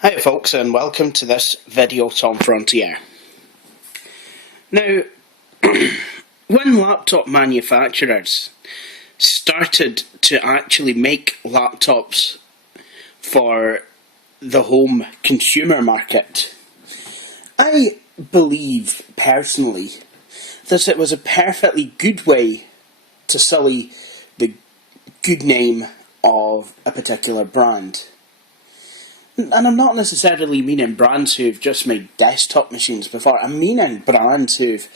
Hi folks, and welcome to this video on Frontier. Now, when laptop manufacturers started to actually make laptops for the home consumer market, I believe personally that it was a perfectly good way to sully the good name of a particular brand. And I'm not necessarily meaning brands who've just made desktop machines before. I'm meaning brands who've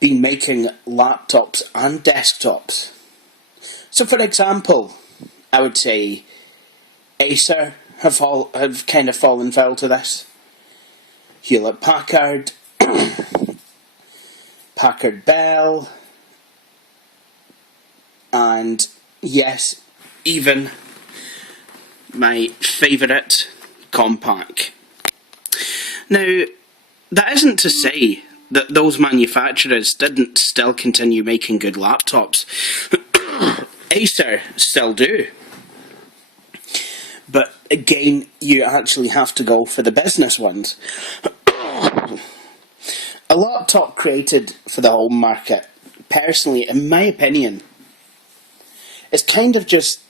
been making laptops and desktops. So for example, I would say Acer have kind of fallen foul to this. Hewlett Packard, Packard Bell, and yes, even my favourite, Compaq. Now, that isn't to say that those manufacturers didn't still continue making good laptops. Acer still do. But again, you actually have to go for the business ones. A laptop created for the home market, personally, in my opinion, is kind of just...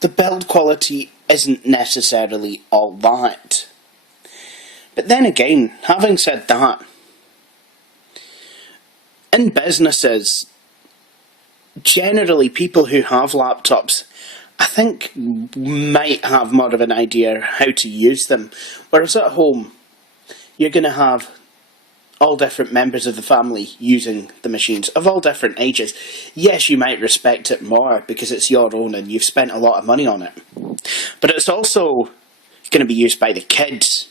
the build quality isn't necessarily all that. But then again, having said that, in businesses, generally people who have laptops, I think, might have more of an idea how to use them. Whereas at home, you're going to have all different members of the family using the machines, of all different ages. Yes, you might respect it more because it's your own and you've spent a lot of money on it. But it's also going to be used by the kids,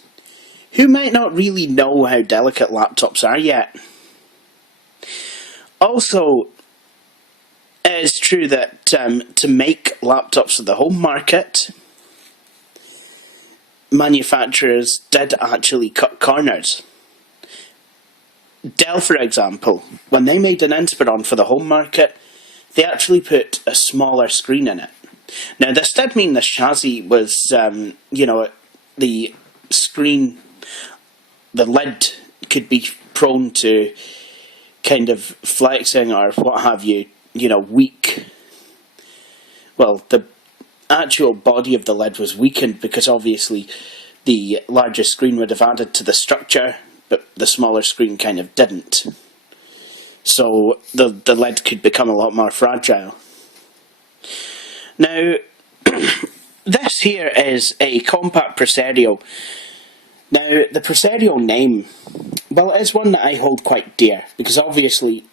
who might not really know how delicate laptops are yet. Also, it is true that to make laptops for the home market, manufacturers did actually cut corners. Dell, for example, when they made an Inspiron for the home market, they actually put a smaller screen in it. Now, this did mean the chassis was, the screen, the lid could be prone to kind of flexing or what have you, weak. Well, the actual body of the lid was weakened because obviously the larger screen would have added to the structure, but the smaller screen kind of didn't. So the lid could become a lot more fragile. Now, this here is a Compaq Presario. Now, the Presario name, well, it is one that I hold quite dear, because obviously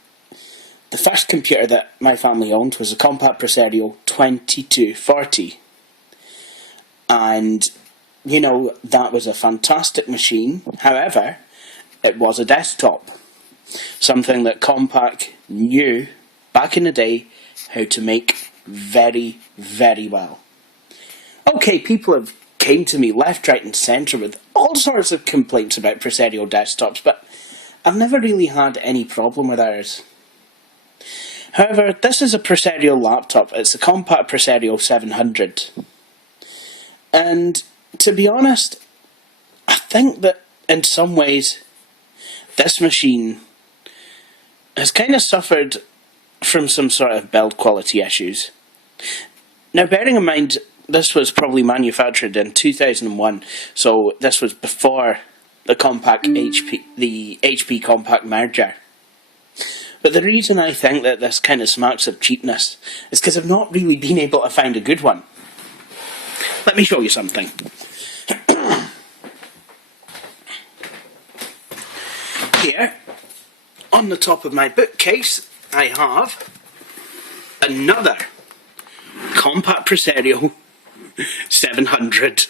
the first computer that my family owned was a Compaq Presario 2240. And, that was a fantastic machine. However, it was a desktop. Something that Compaq knew back in the day how to make very, very well. Okay, people have came to me left, right and centre with all sorts of complaints about Presario desktops, but I've never really had any problem with ours. However, this is a Presario laptop. It's a Compaq Presario 700. And to be honest, I think that in some ways this machine has kind of suffered from some sort of build quality issues. Now, bearing in mind, this was probably manufactured in 2001, so this was before the HP Compaq merger. But the reason I think that this kind of smacks of cheapness is because I've not really been able to find a good one. Let me show you something. Here, on the top of my bookcase, I have another Compaq Presario 700.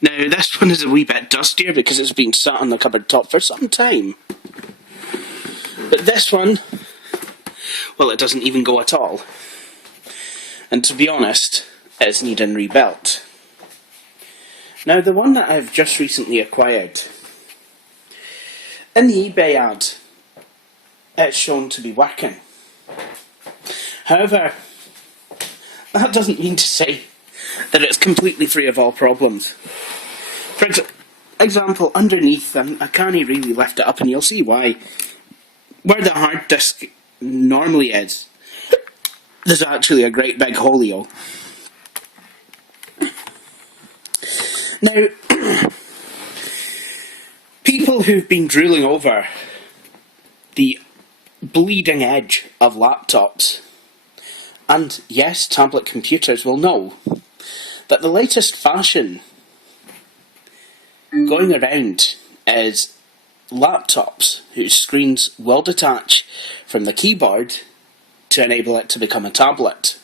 Now this one is a wee bit dustier because it's been sat on the cupboard top for some time. But this one, well, it doesn't even go at all. And to be honest, it's needing rebuilt. Now the one that I've just recently acquired, in the eBay ad, it's shown to be working. However, that doesn't mean to say that it's completely free of all problems. For example, underneath, I can't really lift it up and you'll see why. Where the hard disk normally is, there's actually a great big holio. Now, people who've been drooling over the bleeding edge of laptops, and yes, tablet computers, will know that the latest fashion going around is laptops whose screens will detach from the keyboard to enable it to become a tablet.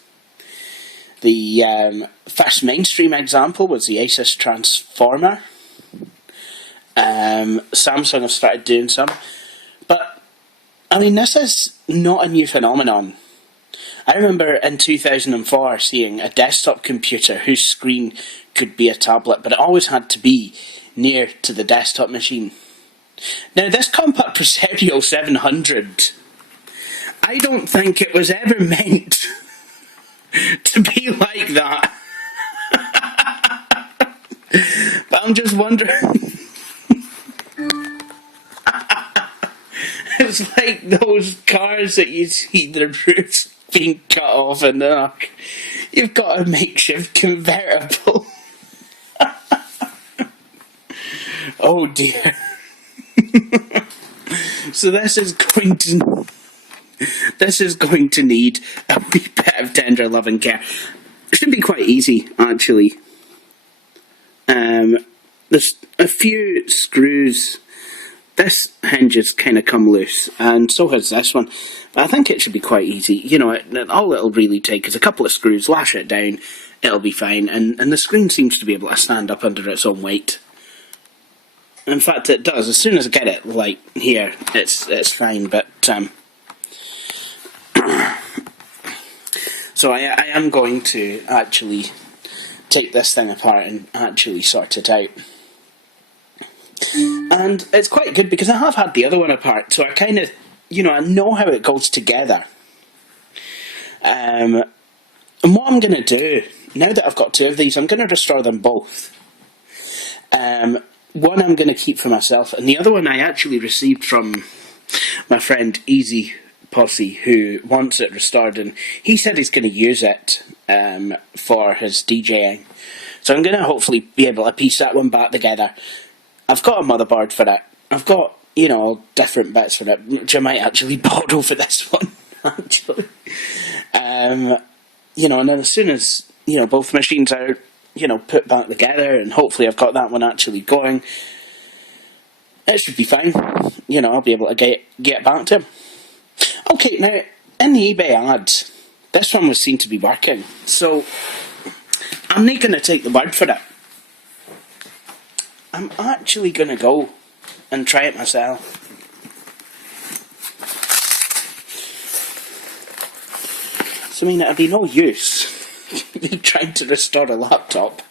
The first mainstream example was the Asus Transformer. Samsung have started doing some. But, I mean, this is not a new phenomenon. I remember in 2004 seeing a desktop computer whose screen could be a tablet, but it always had to be near to the desktop machine. Now, this Compaq Presario 700, I don't think it was ever meant to be like that. But I'm just wondering. It's like those cars that you see the roofs being cut off and you've got a makeshift convertible. Oh dear. So this is going to need a wee bit of tender love and care. It should be quite easy, actually. There's a few screws. This hinge has kind of come loose, and so has this one. But I think it should be quite easy. You know, all it'll really take is a couple of screws, lash it down, it'll be fine. And the screen seems to be able to stand up under its own weight. In fact, it does. As soon as I get it, like, here, it's fine, but, so I am going to actually take this thing apart and actually sort it out. And it's quite good because I have had the other one apart, so I kind of, you know, I know how it goes together. And what I'm going to do, now that I've got two of these, I'm going to restore them both. One I'm going to keep for myself, and the other one I actually received from my friend Easy Posse, who wants it restored, and he said he's going to use it for his DJing. So I'm going to hopefully be able to piece that one back together. I've got a motherboard for it. I've got, you know, different bits for it, which I might actually borrow for this one, actually. You know, and then as soon as, you know, both machines are, you know, put back together, and hopefully I've got that one actually going, it should be fine. You know, I'll be able to get back to him. Okay, now, in the eBay ad, this one was seen to be working, so I'm not going to take the word for it. I'm actually going to go and try it myself. So, I mean, it'd be no use me trying to restore a laptop,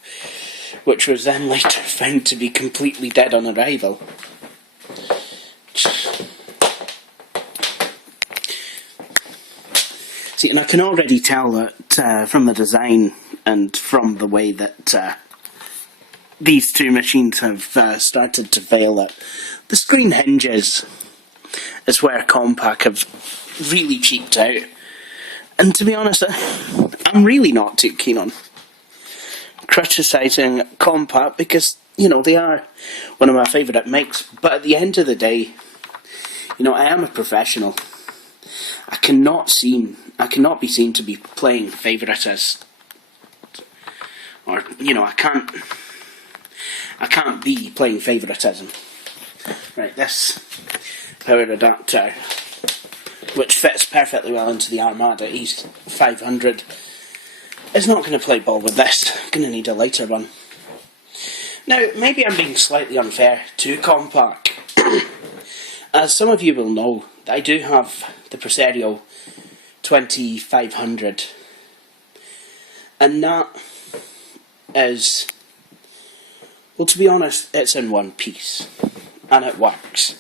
which was then later found to be completely dead on arrival. See, and I can already tell that from the design and from the way that these two machines have started to fail, that the screen hinges is where Compaq have really cheaped out. And to be honest, I'm really not too keen on criticising Compaq because, you know, they are one of my favourite makes, but at the end of the day, you know, I am a professional. I cannot be seen to be playing favouritism. Or, you know, I can't be playing favouritism. Right, this power adapter which fits perfectly well into the Armada E500, is not going to play ball with this. I'm going to need a lighter one. Now, maybe I'm being slightly unfair to Compaq. As some of you will know, I do have the Presario 2500, and that is, well, to be honest, it's in one piece, and it works.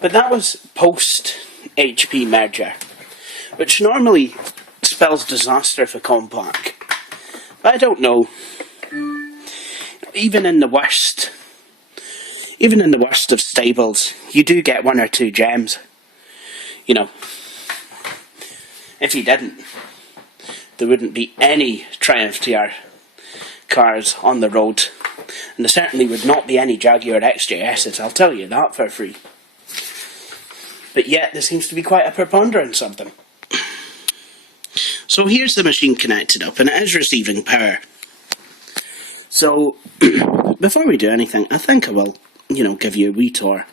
But that was post-HP merger, which normally spells disaster for Compaq. But I don't know. Even in the worst of stables, you do get one or two gems. You know, if you didn't, there wouldn't be any Triumph TR cars on the road, and there certainly would not be any Jaguar XJSs, I'll tell you that for free. But yet there seems to be quite a preponderance of them. So here's the machine connected up, and it is receiving power. So before we do anything, I think I will, give you a wee tour.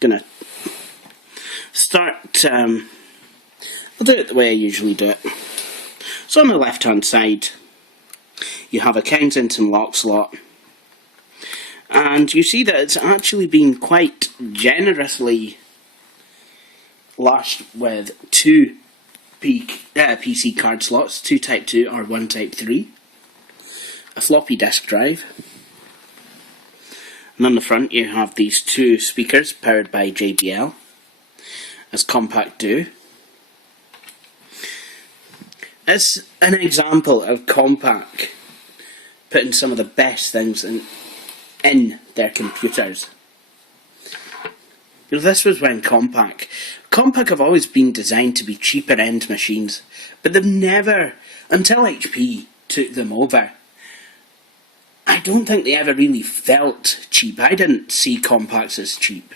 Gonna start, I'll do it the way I usually do it. So on the left hand side, you have a Kensington lock slot, and you see that it's actually been quite generously lashed with two PC card slots, 2 Type 2 or 1 Type 3, a floppy disk drive, and on the front you have these two speakers powered by JBL, as Compaq do. It's an example of Compaq putting some of the best things in their computers. This was when Compaq have always been designed to be cheaper end machines, but they've never, until HP took them over, I don't think they ever really felt cheap. I didn't see Compaqs as cheap.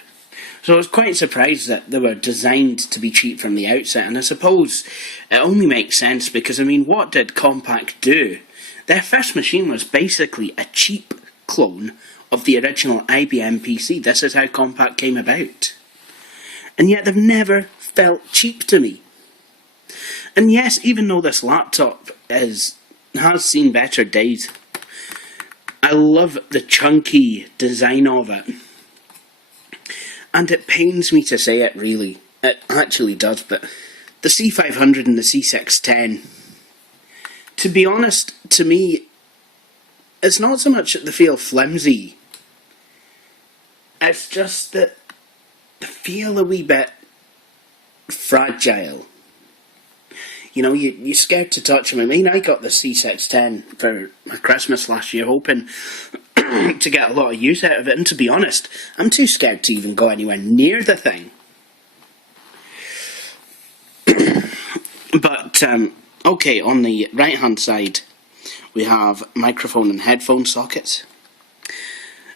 So I was quite surprised that they were designed to be cheap from the outset, and I suppose it only makes sense because, what did Compaq do? Their first machine was basically a cheap clone of the original IBM PC. This is how Compaq came about. And yet they've never felt cheap to me. And yes, even though this laptop has seen better days, I love the chunky design of it. And it pains me to say it, really. It actually does, but the C500 and the C610, to be honest, to me, it's not so much that they feel flimsy. It's just that they feel a wee bit fragile. You're scared to touch them. I got the C610 for my Christmas last year, hoping to get a lot of use out of it, and to be honest, I'm too scared to even go anywhere near the thing. But, okay, on the right hand side, we have microphone and headphone sockets,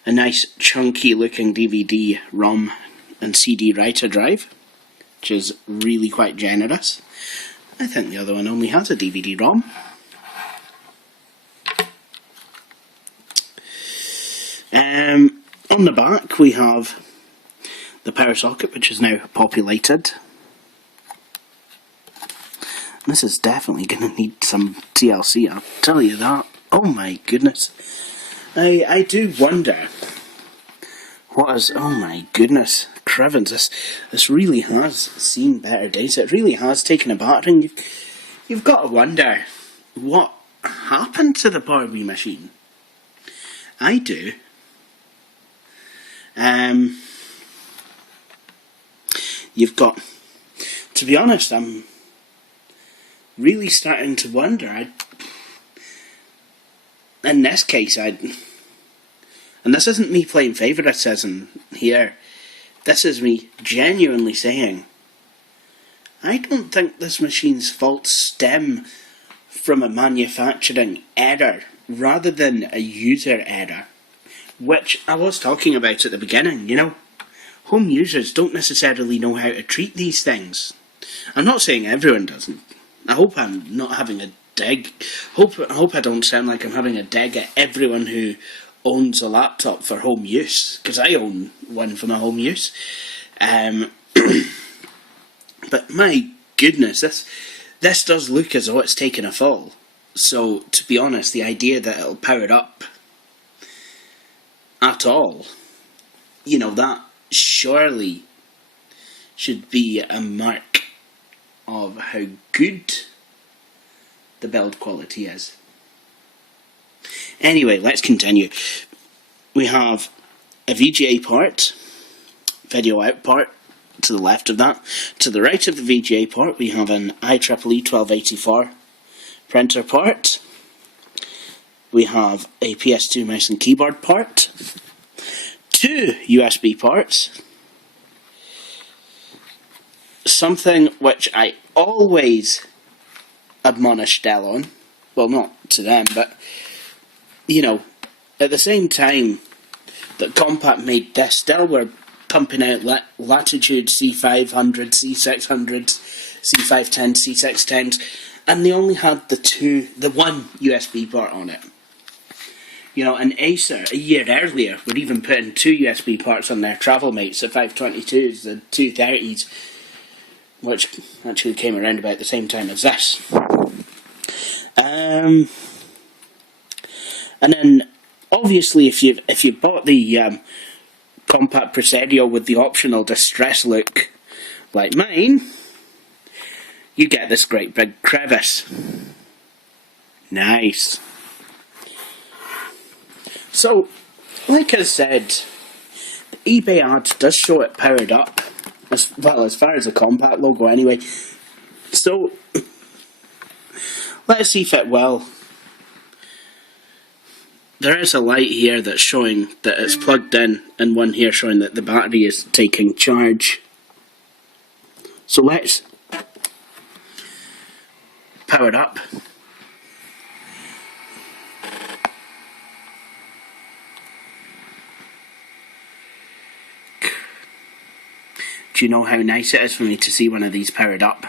a nice chunky looking DVD, ROM and CD writer drive, which is really quite generous. I think the other one only has a DVD-ROM. On the back we have the power socket, which is now populated. This is definitely going to need some TLC, I'll tell you that. Oh my goodness. I do wonder oh my goodness, Crivens, this really has seen better days. It really has taken a battering. You've got to wonder what happened to the Power Wii machine. I do. You've got, to be honest, I'm really starting to wonder. In this case, and this isn't me playing favouritism here, this is me genuinely saying, I don't think this machine's faults stem from a manufacturing error rather than a user error, which I was talking about at the beginning. Home users don't necessarily know how to treat these things. I'm not saying everyone doesn't. I hope I'm not having a dig. I hope I don't sound like I'm having a dig at everyone who owns a laptop for home use, because I own one for my home use. But my goodness, this does look as though it's taken a fall. So, to be honest, the idea that it'll power up at all, you know, that surely should be a mark of how good the build quality is. Anyway, let's continue. We have a VGA port, video out port, to the left of that. To the right of the VGA port, we have an IEEE 1284 printer port. We have a PS2 mouse and keyboard port, 2 USB ports, something which I always admonish Dell on, well, not to them, but, you know, at the same time that Compaq made this, Dell were pumping out Latitude C500, C600s, C510, C610s, and they only had the one USB port on it. You know, and Acer, a year earlier, were even putting 2 USB ports on their travel mates, the 522s, the 230s, which actually came around about the same time as this. And then, obviously, if you bought the Compaq Presario with the optional distress look, like mine, you get this great big crevice. Nice. So, like I said, the eBay ad does show it powered up, as far as the Compaq logo anyway. So, let's see if it will. There is a light here that's showing that it's plugged in, and one here showing that the battery is taking charge. So let's power it up. Do you know how nice it is for me to see one of these powered up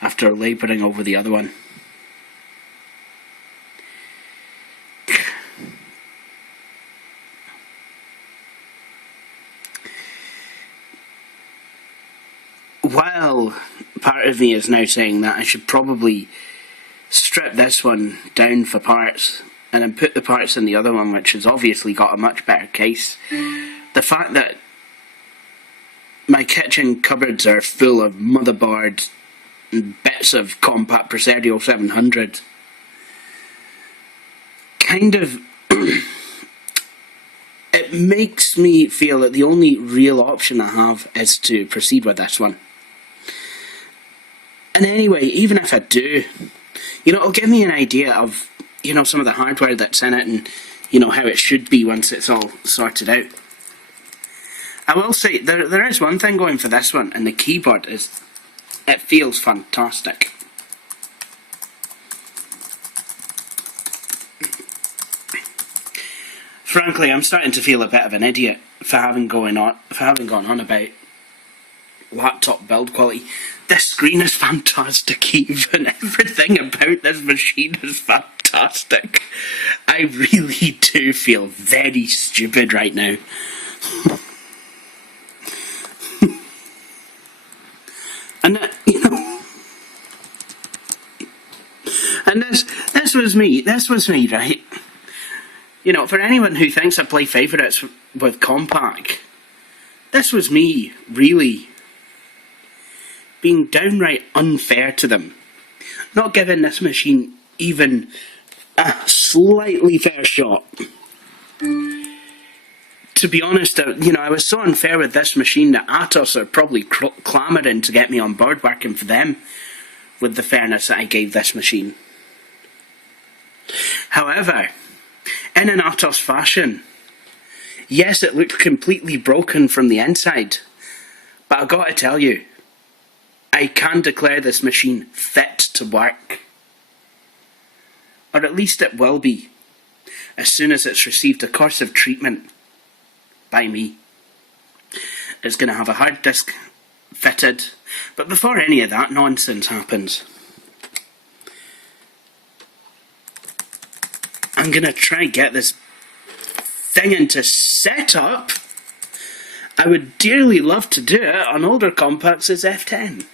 after labouring over the other one? Well, part of me is now saying that I should probably strip this one down for parts and then put the parts in the other one, which has obviously got a much better case. The fact that my kitchen cupboards are full of motherboards and bits of Compaq Presario 700 kind of it makes me feel that the only real option I have is to proceed with this one. And anyway, even if I do, you know, it'll give me an idea of, you know, some of the hardware that's in it and, you know, how it should be once it's all sorted out. I will say, there is one thing going for this one, and the keyboard is, it feels fantastic. Frankly, I'm starting to feel a bit of an idiot for having gone on about laptop build quality. This screen is fantastic, even. Everything about this machine is fantastic. I really do feel very stupid right now. And you know, and this was me, right? You know, for anyone who thinks I play favourites with Compaq, this was me, really, being downright unfair to them. Not giving this machine even a slightly fair shot. To be honest, you know, I was so unfair with this machine that Atos are probably clamouring to get me on board working for them with the fairness that I gave this machine. However, in an Atos fashion, yes, it looked completely broken from the inside, but I've got to tell you, I can declare this machine fit to work. Or at least it will be, as soon as it's received a course of treatment by me. It's going to have a hard disk fitted, but before any of that nonsense happens, I'm going to try and get this thing into setup, I would dearly love to do it on older Compaqs as F10.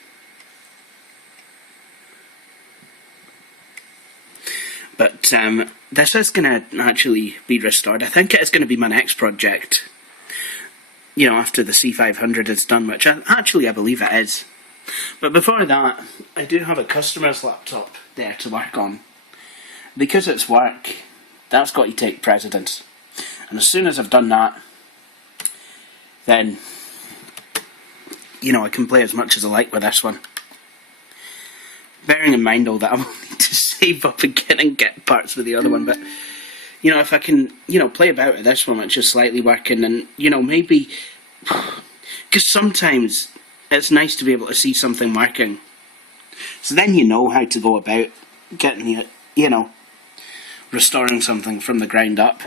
But this is going to actually be restored. I think it is going to be my next project. You know, after the C500 is done, which I believe it is. But before that, I do have a customer's laptop there to work on. Because it's work, that's got to take precedence. And as soon as I've done that, then, you know, I can play as much as I like with this one. Bearing in mind all that, I will need to save up again and get parts for the other one. But, you know, if I can, you know, play about with this one, which is slightly working, and, you know, maybe, because sometimes it's nice to be able to see something working. So then you know how to go about getting it, you know, restoring something from the ground up.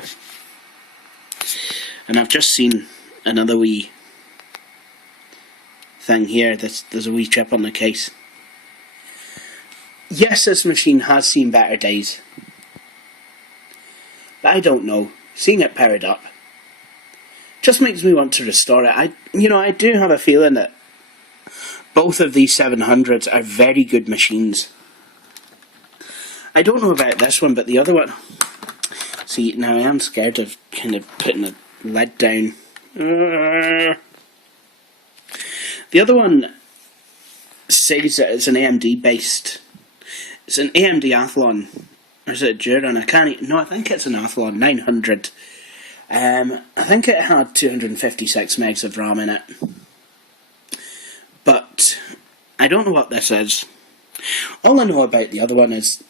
And I've just seen another wee thing here. There's a wee chip on the case. Yes, this machine has seen better days. But I don't know. Seeing it powered up just makes me want to restore it. I do have a feeling that both of these 700s are very good machines. I don't know about this one, but the other one... See, now I am scared of kind of putting the lid down. The other one says that it's an AMD based... It's an AMD Athlon. Or is it a Duron? I can't... No, I think it's an Athlon 900. I think it had 256 megs of RAM in it. But I don't know what this is. All I know about the other one is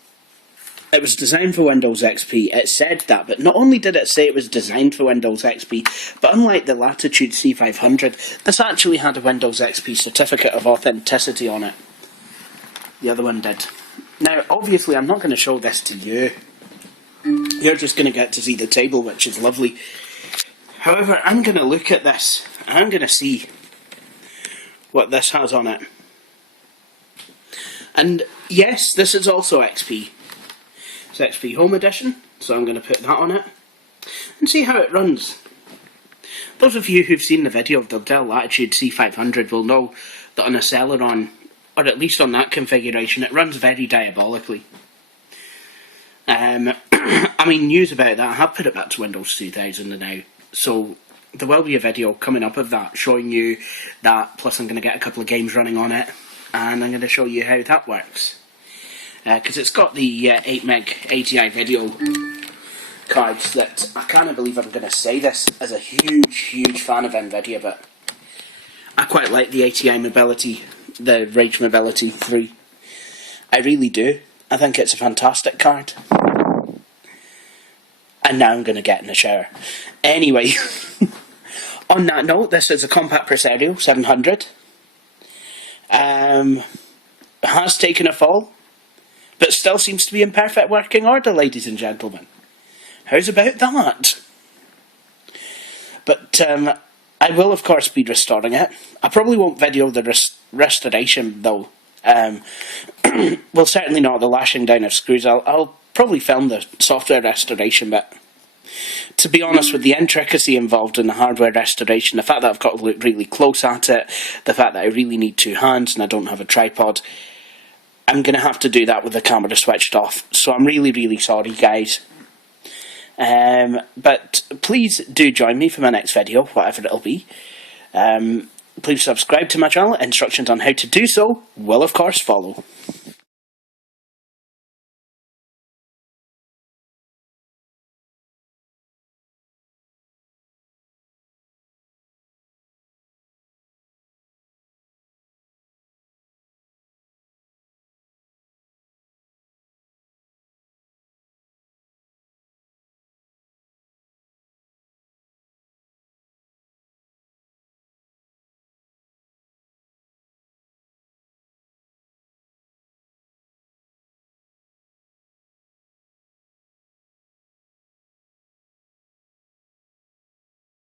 it was designed for Windows XP. It said that, but not only did it say it was designed for Windows XP, but unlike the Latitude C500, this actually had a Windows XP certificate of authenticity on it. The other one did. Now, obviously, I'm not going to show this to you. You're just going to get to see the table, which is lovely. However, I'm going to look at this, and I'm going to see what this has on it. And yes, this is also XP. It's XP Home Edition, so I'm going to put that on it and see how it runs. Those of you who've seen the video of the Dell Latitude C500 will know that on a Celeron, or at least on that configuration, it runs very diabolically. I mean, news about that, I have put it back to Windows 2000 now, so there will be a video coming up of that, showing you that, plus I'm going to get a couple of games running on it, and I'm going to show you how that works. Because it's got the 8meg ATI video cards that, I can't believe I'm going to say this, as a huge fan of NVIDIA, but I quite like the ATI Mobility, the Rage Mobility 3. I really do. I think it's a fantastic card. And now I'm going to get in the shower. Anyway, on that note, this is a Compaq Presario 700. Has taken a fall, but still seems to be in perfect working order, ladies and gentlemen. How's about that? But I will, of course, be restoring it. I probably won't video the restoration, though. Well, certainly not the lashing down of screws. I'll probably film the software restoration, but to be honest, with the intricacy involved in the hardware restoration, the fact that I've got to look really close at it, the fact that I really need two hands and I don't have a tripod, I'm going to have to do that with the camera switched off. So I'm really sorry, guys. But please do join me for my next video, whatever it'll be. Please subscribe to my channel. Instructions on how to do so will, of course, follow.